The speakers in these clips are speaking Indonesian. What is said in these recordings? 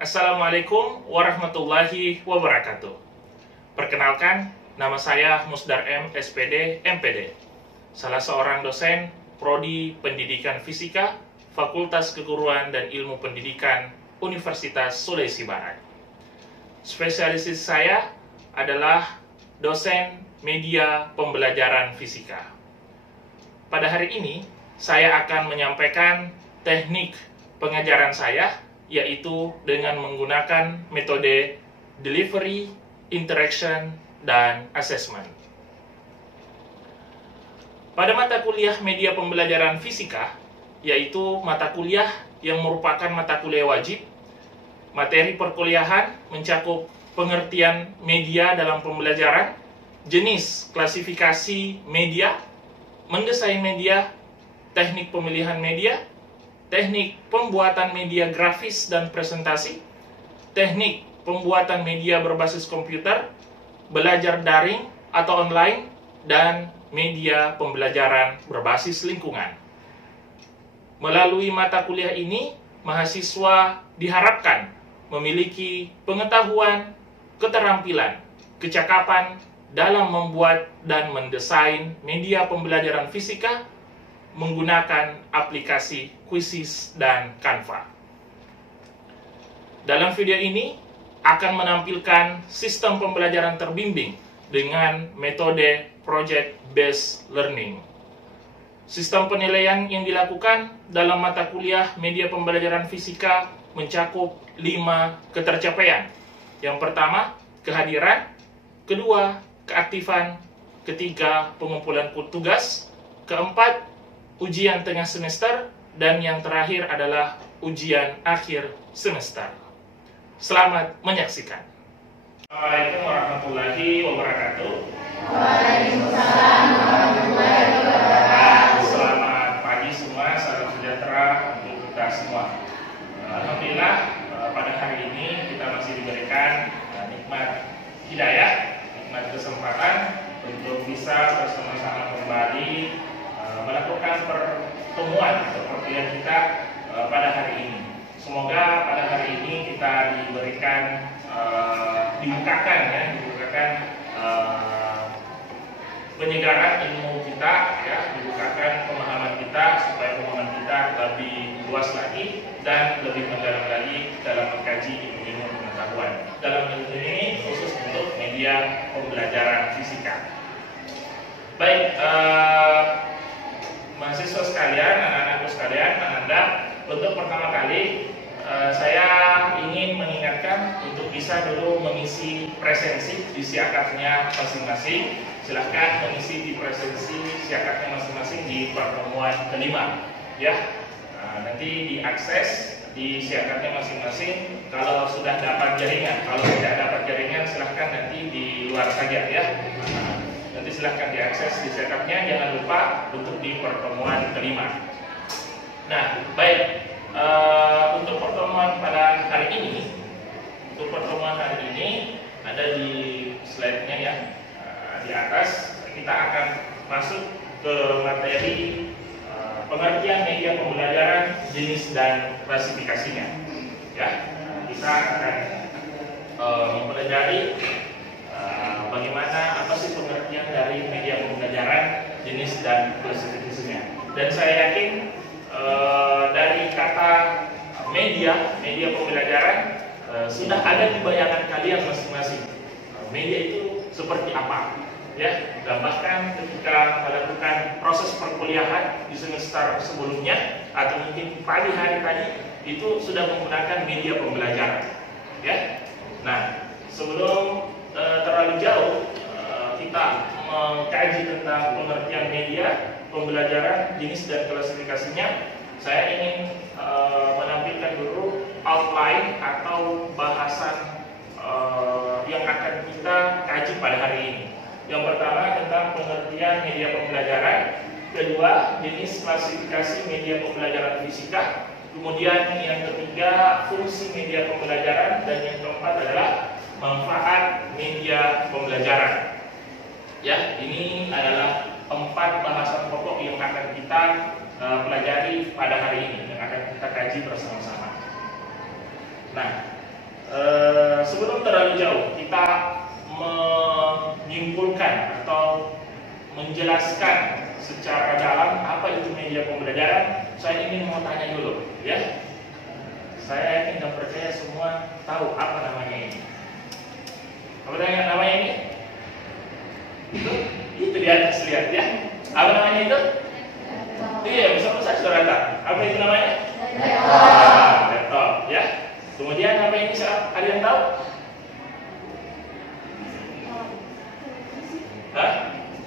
Assalamualaikum warahmatullahi wabarakatuh. Perkenalkan, nama saya Musdar M. SPD, MPD, salah seorang dosen Prodi Pendidikan Fisika, Fakultas Keguruan dan Ilmu Pendidikan Universitas Sulawesi Barat. Spesialisasi saya adalah dosen media pembelajaran fisika. Pada hari ini, saya akan menyampaikan teknik pengajaran saya, yaitu dengan menggunakan metode delivery, interaction, dan assessment. Pada mata kuliah media pembelajaran fisika, yaitu mata kuliah yang merupakan mata kuliah wajib, materi perkuliahan mencakup pengertian media dalam pembelajaran, jenis klasifikasi media, mendesain media, teknik pemilihan media, teknik pembuatan media grafis dan presentasi, teknik pembuatan media berbasis komputer, belajar daring atau online, dan media pembelajaran berbasis lingkungan. Melalui mata kuliah ini, mahasiswa diharapkan memiliki pengetahuan, keterampilan, kecakapan dalam membuat dan mendesain media pembelajaran fisika menggunakan aplikasi Quizzes dan Canva. Dalam video ini akan menampilkan sistem pembelajaran terbimbing dengan metode Project Based Learning. Sistem penilaian yang dilakukan dalam mata kuliah media pembelajaran fisika mencakup 5 ketercapaian. Yang pertama, kehadiran; kedua, keaktifan; ketiga, pengumpulan tugas; keempat, ujian tengah semester; dan yang terakhir adalah ujian akhir semester. Selamat menyaksikan. Assalamualaikum warahmatullahi wabarakatuh. Waalaikumsalam warahmatullahi wabarakatuh. Selamat pagi semua, salam sejahtera untuk kita semua. Alhamdulillah, pada hari ini kita masih diberikan nikmat hidayah, nikmat kesempatan untuk bisa bersama-sama kembali melakukan pertemuan atau perkuliahan kita pada hari ini. Semoga pada hari ini kita dibukakan penyegaran ilmu kita, ya, dibukakan pemahaman kita supaya pemahaman kita lebih luas lagi dan lebih mendalam lagi dalam mengkaji ilmu pengetahuan. Dalam ilmu ini khusus untuk media pembelajaran fisika. Baik. Mahasiswa sekalian, anak-anakku sekalian, Anda, untuk pertama kali saya ingin mengingatkan untuk bisa dulu mengisi presensi di siakatnya masing-masing. Silahkan mengisi di presensi siakatnya masing-masing di pertemuan kelima, ya. Nanti diakses di siakatnya masing-masing kalau sudah dapat jaringan. Kalau tidak dapat jaringan, silahkan nanti di luar saja, ya. Nanti silahkan diakses di setupnya, jangan lupa untuk di pertemuan kelima. Nah, baik, untuk pertemuan pada hari ini, ada di slide-nya, ya, di atas. Kita akan masuk ke materi pengertian media pembelajaran, jenis dan klasifikasinya. Ya, kita akan mempelajari bagaimana, apa sih pengertian dari media pembelajaran, jenis dan klasifikasinya. Dan saya yakin dari kata media pembelajaran sudah ada di bayangan kalian masing-masing. Media itu seperti apa? Ya, bahkan ketika melakukan proses perkuliahan di semester sebelumnya atau mungkin pagi hari tadi itu sudah menggunakan media pembelajaran. Ya. Nah, sebelum terlalu jauh kita mengkaji tentang pengertian media pembelajaran, jenis dan klasifikasinya, saya ingin menampilkan dulu outline atau bahasan yang akan kita kaji pada hari ini. Yang pertama tentang pengertian media pembelajaran, kedua jenis klasifikasi media pembelajaran fisika, kemudian yang ketiga fungsi media pembelajaran, dan yang keempat adalah manfaat media pembelajaran. Ya, ini adalah 4 bahasan pokok yang akan kita pelajari pada hari ini, yang akan kita kaji bersama-sama. Nah, sebelum terlalu jauh kita menyimpulkan atau menjelaskan secara dalam apa itu media pembelajaran, saya ingin mau tanya dulu, ya. Saya yakin dan percaya semua tahu apa namanya ini. Apa namanya ini? Itu di atas, lihat ya. Apa namanya itu? Iya, bisa sudah tahu. Apa itu namanya? Laptop, ya. Kemudian apa ini ada yang tahu?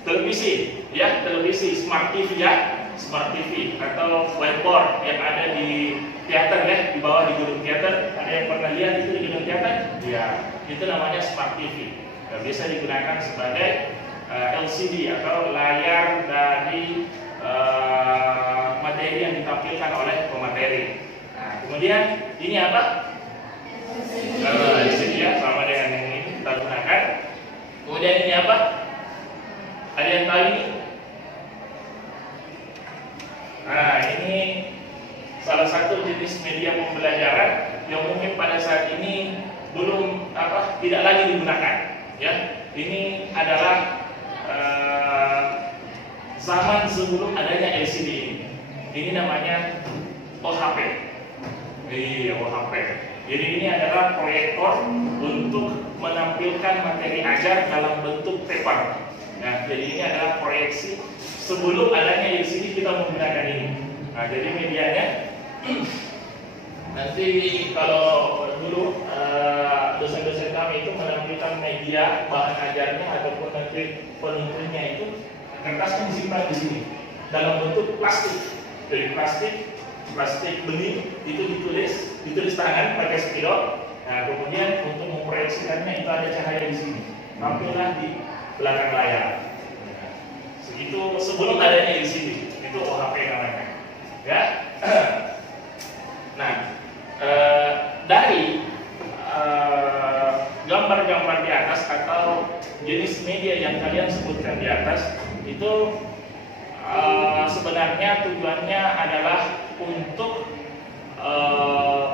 Televisi, ya, televisi, smart TV ya, smart TV atau whiteboard yang ada di teater ya, di bawah di gedung teater. Ada yang pernah lihat itu di gedung teater? Ya, itu namanya smart TV. Bisa digunakan sebagai LCD atau layar dari materi yang ditampilkan oleh pemateri. Nah, kemudian ini apa? LCD ya, sama dengan yang ini kita gunakan. Kemudian ini apa? Ada yang tahu ini? Nah, ini salah satu jenis media pembelajaran yang mungkin pada saat ini belum tidak lagi digunakan. Ya, ini adalah zaman sebelum adanya LCD ini. Ini namanya OHP. Iya, OHP. Jadi ini adalah proyektor untuk menampilkan materi ajar dalam bentuk paper. Nah, jadi ini adalah proyeksi sebelum adanya LCD kita menggunakan ini. Nah, jadi medianya nanti kalau dulu dosen-dosen kami itu menampilkan media bahan ajarnya ataupun nanti penuntunnya itu kertasnya disimpan di sini dalam bentuk plastik. Dari plastik bening itu ditulis tangan pakai spidol. Nah, kemudian untuk memproyeksikannya itu ada cahaya di sini. Tampillah di belakang layar. Segitu sebelum adanya di sini. Itu OHP namanya. Ya. Nah, dari gambar-gambar di atas atau jenis media yang kalian sebutkan di atas itu sebenarnya tujuannya adalah untuk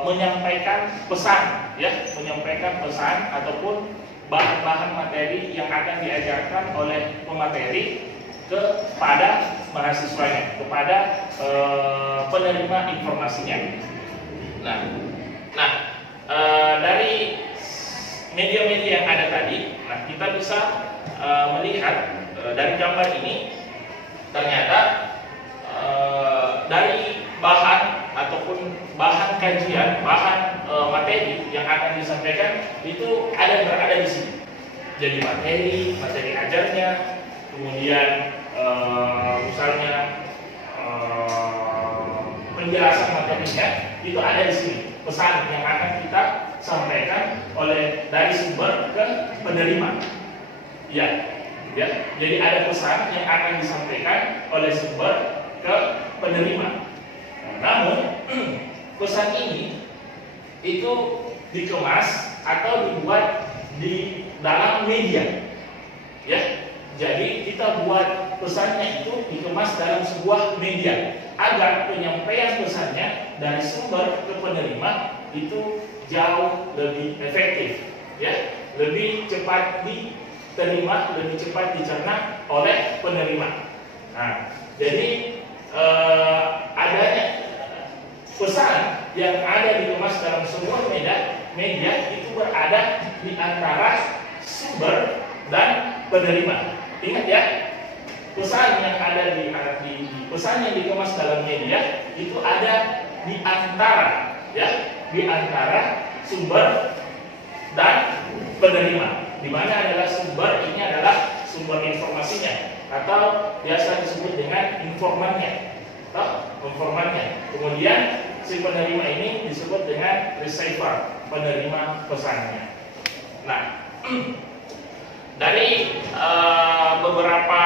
menyampaikan pesan, ya, menyampaikan pesan ataupun bahan-bahan materi yang akan diajarkan oleh pemateri kepada mahasiswanya, kepada penerima informasinya. Nah, dari media-media yang ada tadi, nah kita bisa melihat dari gambar ini ternyata dari bahan ataupun bahan kajian, bahan materi yang akan disampaikan itu berada di sini. Jadi materi ajarnya, kemudian misalnya penjelasan materinya itu ada di sini. Pesan yang akan kita sampaikan dari sumber ke penerima. Ya. Jadi ada pesan yang akan disampaikan oleh sumber ke penerima. Namun pesan ini itu dikemas atau dibuat di dalam media. Ya. Jadi kita buat pesannya itu dikemas dalam sebuah media agar penyampaian pesannya dari sumber ke penerima itu jauh lebih efektif, ya, lebih cepat diterima, lebih cepat dicerna oleh penerima. Nah, jadi adanya pesan yang ada dikemas dalam semua media itu berada di antara sumber dan penerima. Ingat ya, pesan yang ada pesan yang dikemas dalam media itu ada di antara, ya, di antara sumber dan penerima. Di mana adalah sumber ini adalah sumber informasinya atau biasa disebut dengan informannya, atau informannya. Kemudian si penerima ini disebut dengan receiver, penerima pesannya. Nah, dari beberapa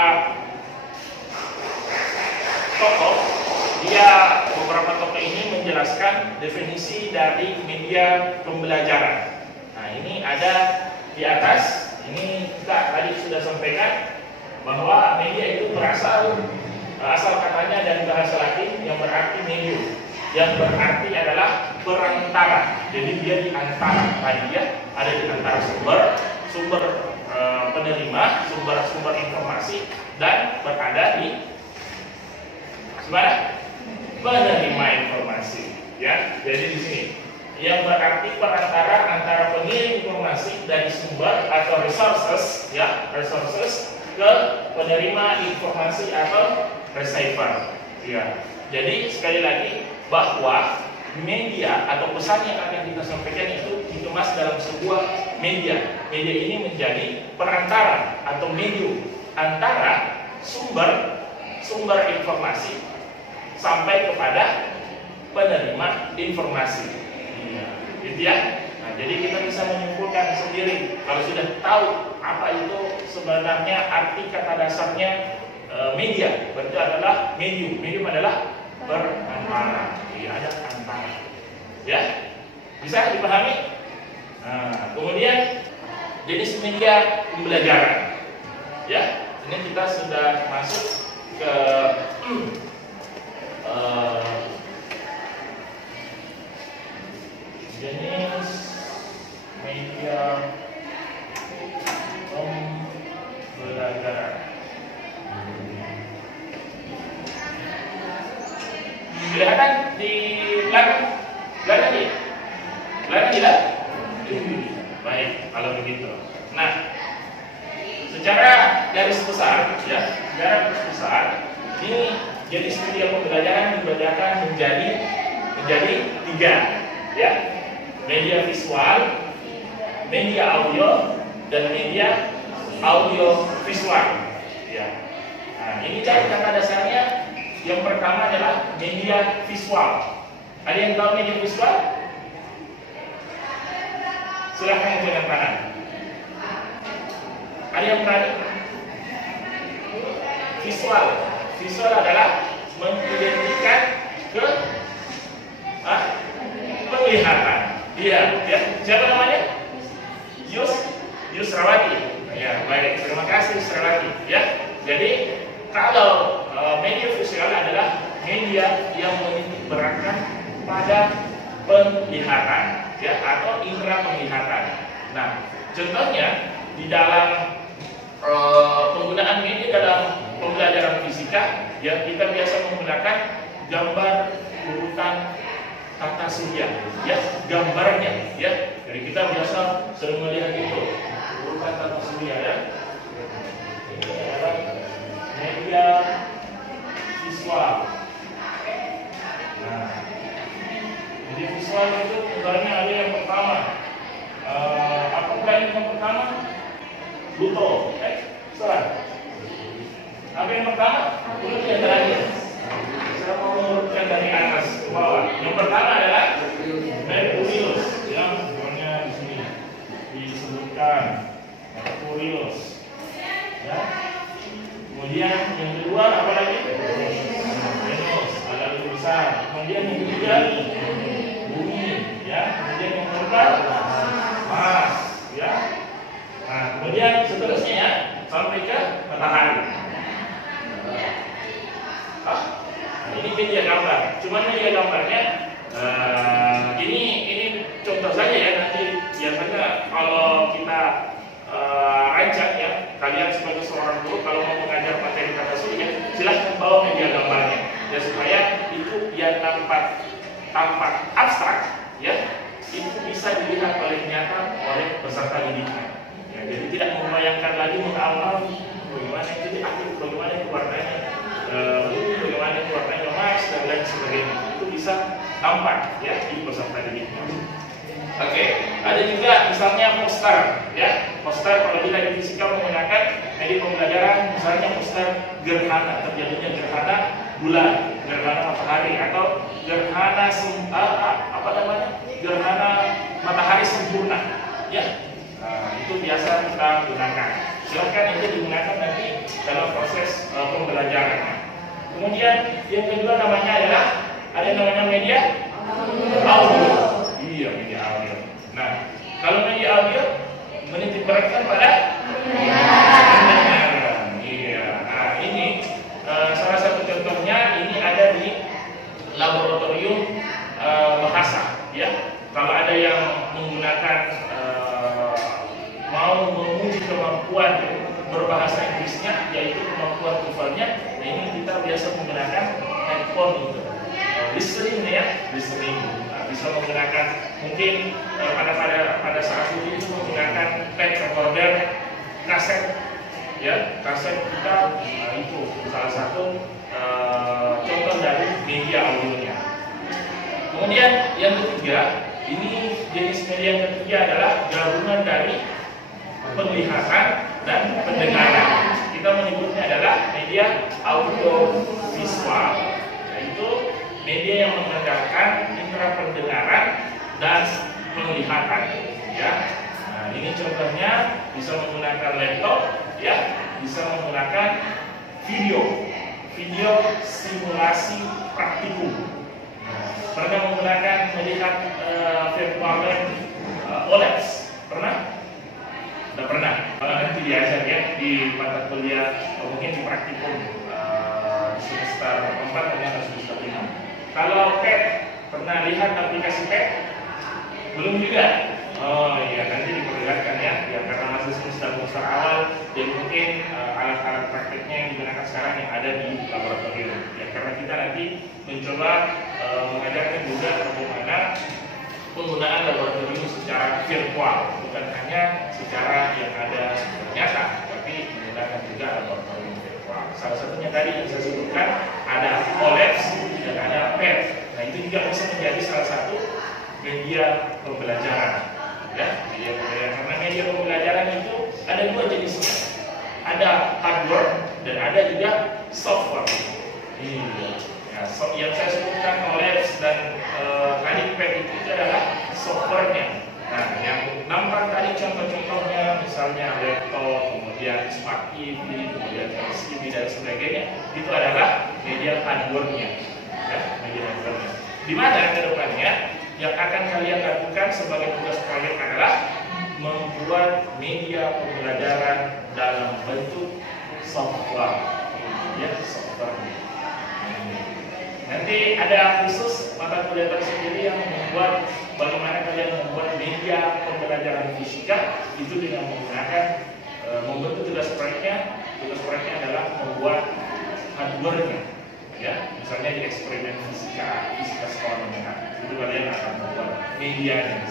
beberapa tokoh ini menjelaskan definisi dari media pembelajaran. Nah, ini ada di atas. Ini kita tadi sudah sampaikan bahwa media itu asal katanya dari bahasa Latin yang berarti medium, yang berarti adalah perantara. Jadi dia di antara tadi, ya, ada di antara sumber penerima, sumber informasi, dan berada di mana? Penerima informasi. Ya, jadi di sini yang berarti perantara antara pengirim informasi dari sumber atau resources, ya, resources ke penerima informasi atau receiver. Ya, jadi sekali lagi bahwa media atau pesan yang akan kita sampaikan itu dikemas dalam sebuah media. Media ini menjadi perantara atau medium antara sumber informasi sampai kepada penerima informasi. Iya, gitu ya. Nah, jadi kita bisa menyimpulkan sendiri kalau sudah tahu apa itu sebenarnya arti kata dasarnya media. Berarti adalah medium. Medium adalah perantara. Iya, ada antara. Ya, bisa dipahami? Nah, kemudian jenis media pembelajaran. Ya, ini kita sudah masuk ke jenis media pembelajaran. Kelihatan di belakang? Kelihatan ya? Kelihatan tidak? Baik, kalau begitu. Nah, secara garis besar, ya, secara garis besar, ini jenis media pembelajaran dibedakan menjadi 3, ya. Media visual, media audio, dan media audio visual. Ya. Nah, ini cari kata dasarnya. Yang pertama adalah media visual. Ada yang tahu media visual? Silahkan angkat tangan. Ada yang berani? Visual. Visual adalah mengidentikan ke penglihatan. Iya, ya. Siapa namanya? Yusrawati. Ya, baik. Terima kasih Yusrawati. Ya. Jadi kalau media visual adalah media yang menitik beratkan pada penglihatan, ya, atau indera penglihatan. Nah, contohnya di dalam penggunaan media dalam pembelajaran fisika, ya, kita biasa menggunakan gambar urutan tata surya, ya, gambarnya, ya. Jadi kita biasa sering melihat itu urutan tata surya, ya. Ini adalah media visual. Nah, media visual itu misalnya ada yang pertama. Apakah yang pertama? Pluto. Salah. Apa yang pertama? Pluto yang terakhir. Saya mau mengurutkan dari atas ke bawah. Yang pertama adalah Merkurius, yang sebenarnya di sini disebutkan Merkurius. Ya. Kemudian yang kedua apa lagi? Venus, agak lebih besar. Kemudian yang ketiga Bumi, ya. Kemudian yang keempat Mars, ya. Nah, kemudian seterusnya, ya, sampai ke matahari. Ini media gambar. Cuman media gambarnya ini contoh saja, ya. Nanti biasanya kalau kita rancang, ya, kalian sebagai seorang guru kalau mau mengajar materi tata surya, silahkan bawa media gambarnya, ya, supaya itu yang tampak abstrak, ya, itu bisa dilihat oleh nyata oleh peserta didiknya. Ya, jadi tidak membayangkan lagi menghafal bagaimana itu aktif, bagaimana itu warnanya, bagaimana itu warnanya Mars dan lain sebagainya. Itu bisa tampak, ya, di peserta didiknya. Oke, ada juga misalnya poster, ya. Poster kalau kita di fisika menggunakan media pembelajaran, misalnya poster gerhana, terjadinya gerhana bulan, gerhana matahari, atau gerhana gerhana matahari sempurna, ya. Nah, itu biasa kita gunakan. Silahkan itu digunakan nanti dalam proses pembelajaran. Kemudian yang kedua namanya adalah ada yang namanya media audio. Iya, media audio. Nah, kalau media audio menitik beratkan pada pendengaran. Iya. Nah, ini salah satu contohnya ini ada di laboratorium bahasa, ya. Kalau ada yang menggunakan teknisnya, yaitu kemampuan tuvalnya. Nah, ini kita biasa menggunakan handphone itu. Listening ya, listening. Nah, bisa menggunakan mungkin pada saat itu menggunakan tape recorder, kaset, ya, kaset kita. Itu salah satu contoh dari media audionya. Kemudian yang ketiga, ini jenis media yang ketiga adalah gabungan dari penglihatan dan pendengaran. Kita menyebutnya adalah media audio visual, yaitu media yang mengandalkan indera pendengaran dan penglihatan. Ya, nah, ini contohnya bisa menggunakan laptop, ya, bisa menggunakan video simulasi praktikum. Pernah melihat virtual lab OLED? Pernah? Sudah pernah. Nanti diajar ya di mata kuliah, mungkin di praktikum semester 4 atau semester 5. Kalau PET, pernah lihat aplikasi PET? Belum juga? Oh iya, nanti diperlihatkan ya karena masih semester awal, jadi mungkin alat-alat prakteknya yang digunakan sekarang yang ada di laboratorium. Ya, karena kita nanti mencoba mengajarkan juga bagaimana penggunaan laboratorium secara virtual, bukan hanya secara yang ada nyata, tapi menggunakan juga laboratorium virtual. Salah satunya tadi yang saya sebutkan ada OLED dan ada PET. Nah, itu juga bisa menjadi salah satu media pembelajaran. Ya, media pembelajaran. Karena media pembelajaran itu ada dua jenisnya. Ada hardware dan ada juga software. Ya, yang saya sebutkan OLED dan tadi PET itu adalah softwarenya. Nah, yang nampak tadi contoh-contohnya misalnya laptop, kemudian smart TV, kemudian LCD dan sebagainya, itu adalah media hardware-nya. Ya, media hardware-nya. Di mana ke depannya yang akan kalian lakukan sebagai tugas proyek adalah membuat media pembelajaran dalam bentuk software. Ya, software. Nanti ada khusus mata kuliah tersendiri yang membuat bagaimana kalian membuat media pembelajaran fisika itu dengan menggunakan membentuk tugas proyeknya. Tugas proyeknya adalah membuat hardware-nya. Ya, misalnya di eksperimen fisika sekolah menengah itu kalian akan membuat medianya.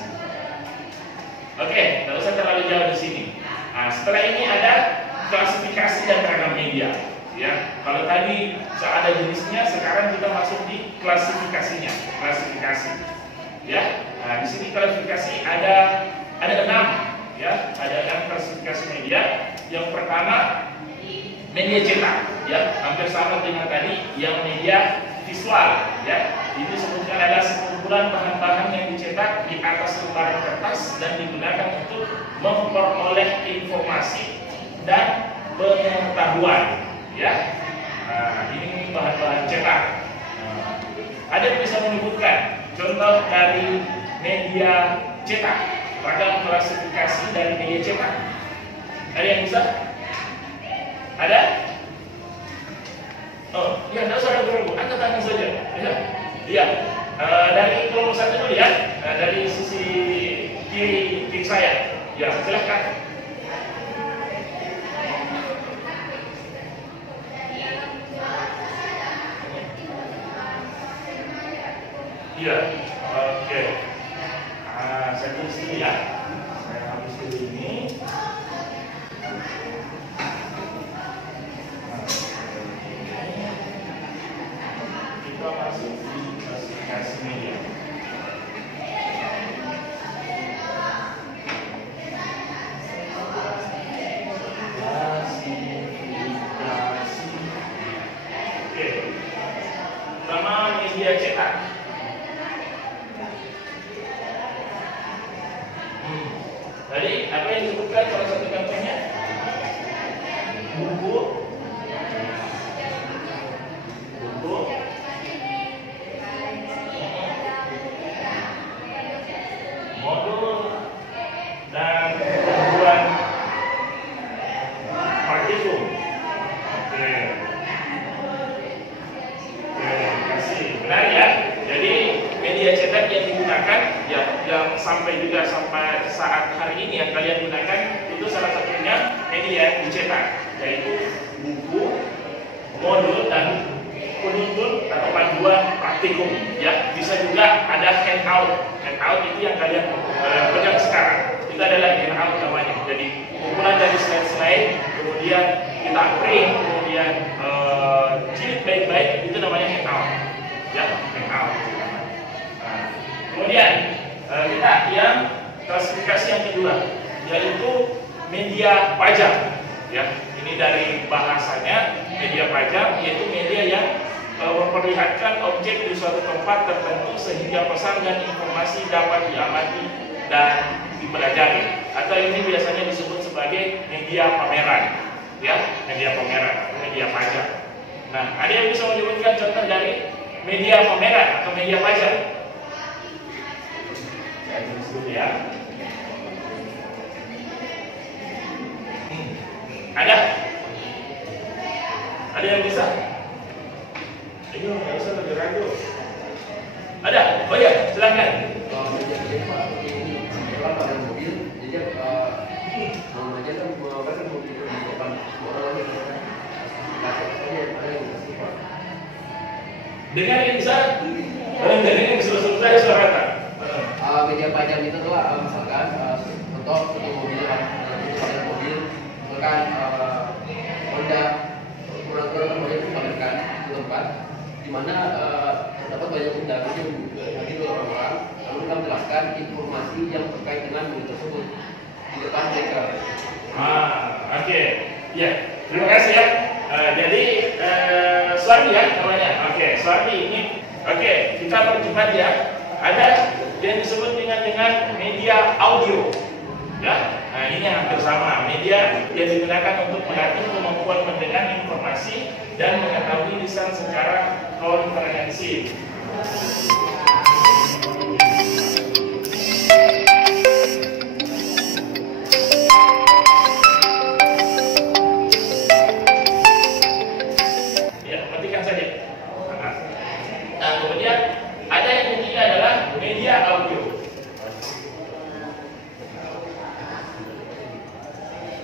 Oke, tidak usah terlalu jauh di sini. Nah, setelah ini ada klasifikasi dan ragam media. Ya, kalau tadi ada jenisnya, sekarang kita masuk di klasifikasinya. Klasifikasi. Ya, nah di sini klasifikasi ada 6. Ya, ada 6 klasifikasi media. Yang pertama media cetak, ya, hampir sama dengan tadi yang media visual, ya. Ini sebutkan adalah sekumpulan bahan-bahan yang dicetak di atas lembaran kertas dan digunakan untuk memperoleh informasi dan pengetahuan, ya. Nah, ini bahan-bahan cetak. Nah, ada yang bisa menyebutkan contoh dari media cetak, ragam klasifikasi dari media cetak. Ada yang bisa? Ada? Oh, iya, tidak usah ragu-ragu, angkat tangan saja. Ya, iya. Dari kelompok satu dulu ya, dari sisi kiri saya. Ya, silahkan. Iya, oke. Saya tulis dulu ya. Saya hapus dulu ini. Kita masuk di klasifikasi media. Oke. Pertama media cetak. Tadi apa yang disebutkan salah satu contohnya? Buku, modul, dan kebutuhan praktikum. Oke, terima kasih. Benar ya. Jadi media cetak yang digunakan, ya, yang sampai saat hari ini yang kalian gunakan itu Itu salah satunya media dicetak, yaitu buku, modul, dan penuntun atau panduan praktikum. Ya, bisa juga ada handout. Handout itu yang kalian pegang sekarang. Itu adalah handout namanya. Jadi kumpulan dari slide-slide, kemudian kita print, kemudian jilid baik-baik, itu namanya handout. Ya, handout. Nah, kemudian kita yang klasifikasi yang kedua, yaitu media pajak. Ya, ini dari bahasanya media pajak, yaitu media yang memperlihatkan objek di suatu tempat tertentu sehingga pesan dan informasi dapat diamati dan dipelajari. Atau ini biasanya disebut sebagai media pameran, ya, media pameran, media pajak. Nah, ada yang bisa menyebutkan contoh dari media pameran atau media pajak? Saya tulis dulu ya. Ada? Ada yang bisa? Ayo, nggak usah lebih ragu. Ada? Oh ya, silakan. Pada mobil, jadi namanya kan mengawal mobil di depan orang lain. Dengar yang bisa? Dengar yang selesai suara kata. Media pajak itu adalah misalkan contoh satu mobil, misalkan Honda kurang-kurang mobil dipamerkan di tempat di mana terdapat banyak undangan yang hadir orang-orang, lalu kita menjelaskan informasi yang terkait dengan mobil tersebut di depan mereka. Oke. Ya, terima kasih ya. Jadi Suardi ya namanya. Oke, Suardi ini. Oke, kita percepat ya. Ada yang disebut dengan media audio. Ya, nah ini hampir sama. Media yang digunakan untuk melatih kemampuan mendengar informasi dan mengetahui lisan secara komprehensif. Ya, perhatikan saja. Nah, kemudian ada yang ketiga adalah media audio.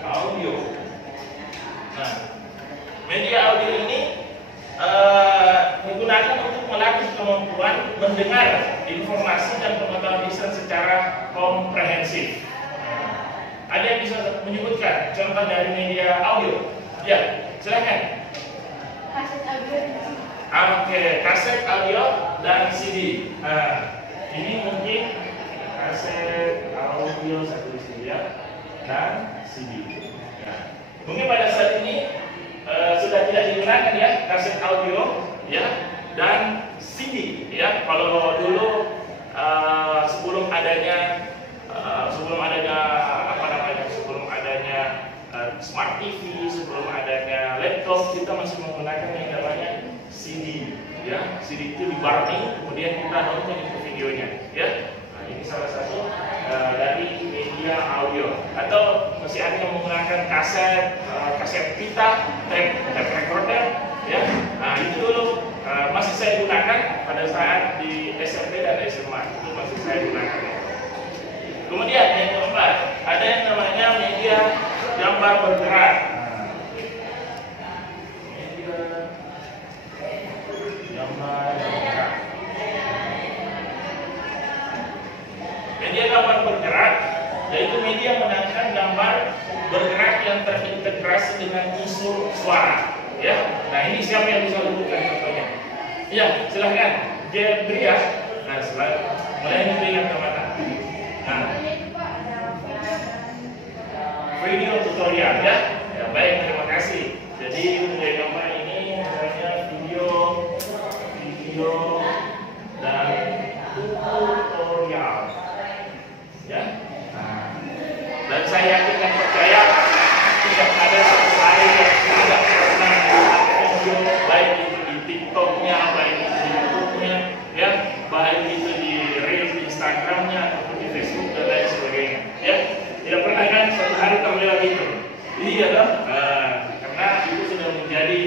Audio. Nah, media audio ini menggunakan untuk melatih kemampuan mendengar informasi dan pengetahuan lisan secara komprehensif. Ada yang bisa menyebutkan contoh dari media audio? Ya, silakan. Kaset audio. Oke, kaset audio dan CD. Ini mungkin kaset audio satu di sini ya, dan CD. Mungkin pada saat ini sudah tidak digunakan ya kaset audio ya dan CD ya. Kalau dulu sebelum adanya smart TV, sebelum adanya laptop, kita masih menggunakan yang namanya CD ya. CD itu dibarting, kemudian kita nonton itu videonya ya. Nah, ini salah satu dari media audio. Atau masih ada yang menggunakan kaset pita, tape recorder ya. Nah, itu dulu masih saya gunakan pada saat di SMP dan SMA, itu masih saya gunakan. Kemudian yang keempat, ada yang namanya media gambar bergerak. Media gambar bergerak. Media gambar bergerak yaitu media menangkap gambar bergerak yang terintegrasi dengan unsur suara. Ya, nah ini siapa yang bisa sebutkan contohnya? Ya, silahkan. Gebria. Nah, mulai diberikan kemana? Nah, video tutorial ya. Ya, baik, terima kasih. Jadi media gambar ini misalnya video dan tutorial. Ya. Nah, dan saya yakin dan percaya tidak ada satu hari yang tidak pernah melihat video, baik itu di TikToknya, baik itu di YouTube-nya, ya, baik itu di Reels di Instagramnya ataupun di Facebook dan lain sebagainya. Ya, tidak pernah kan suatu hari terlewat itu. Iya dong, karena itu sudah menjadi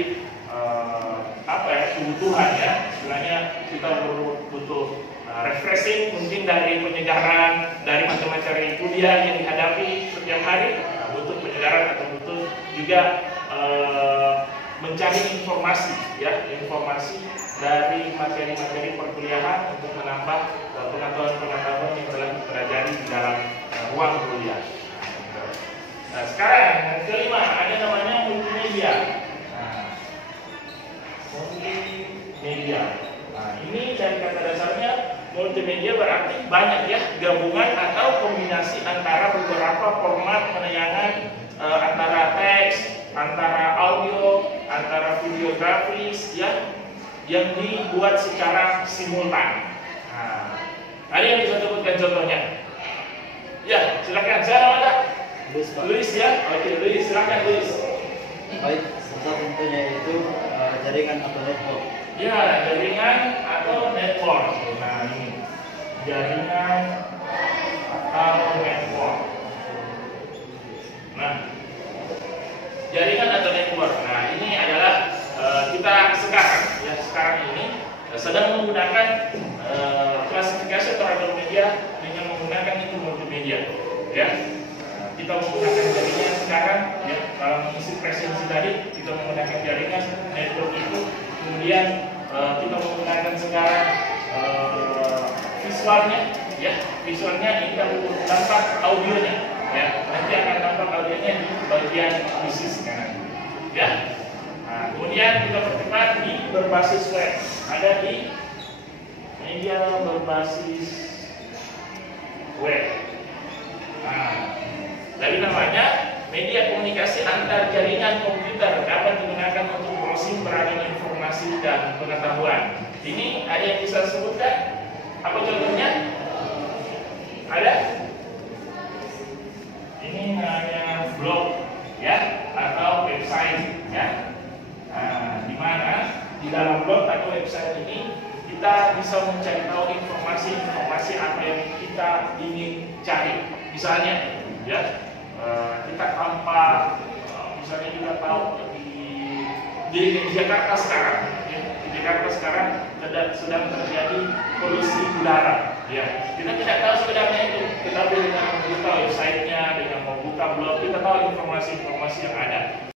kebutuhan ya. Sebenarnya kita butuh refreshing mungkin dari penyegaran, dari macam-macam kuliah yang dihadapi setiap hari. Butuh pembelajaran atau butuh juga mencari informasi, ya, informasi dari materi-materi perkuliahan untuk menambah pengetahuan-pengetahuan yang telah dipelajari di dalam ruang kuliah. Nah, sekarang yang kelima ada namanya multimedia. Nah, multimedia. Nah, ini dari kata dasarnya multimedia berarti banyak, ya, gabungan atau kombinasi antara beberapa format penayangan, antara teks, antara audio, antara video grafis, ya, yang dibuat secara simultan. Nah, ada yang bisa sebutkan contohnya? Ya, silakan. Saya ada. Luis, ya. Oke, Luis, silakan Luis. Baik, salah contohnya itu jaringan atau network. Ya, jaringan atau network. Nah, ini jaringan atau network. Nah, jaringan atau network. Nah, ini adalah kita sekarang ini sedang menggunakan klasifikasi atau media dengan menggunakan itu multimedia, ya. Kita menggunakan jaringan sekarang, ya, kalau mengisi presensi tadi kita menggunakan jaringan network itu, kemudian kita menggunakan sekarang visualnya, ya, visualnya ini tampak audionya, ya, nanti akan tampak audionya di bagian bisnis kanan, ya. Nah, kemudian kita percepat di berbasis web, ada di media berbasis web. Nah, dari namanya media komunikasi antar jaringan komputer dapat digunakan untuk browsing beragam informasi dan pengetahuan. Ini ada yang bisa sebutkan? Apa contohnya? Ada? Ini namanya blog, ya, atau website, ya. Nah, di mana di dalam blog atau website ini kita bisa mencari tahu informasi apa yang kita ingin cari. Misalnya, ya, kita tanpa misalnya kita tahu di Jakarta sekarang, ya, di Jakarta sekarang sedang terjadi polusi udara, ya. Kita tidak tahu sebenarnya itu, tetapi dengan membuka websitenya, dengan membuka blog, kita tahu informasi-informasi yang ada.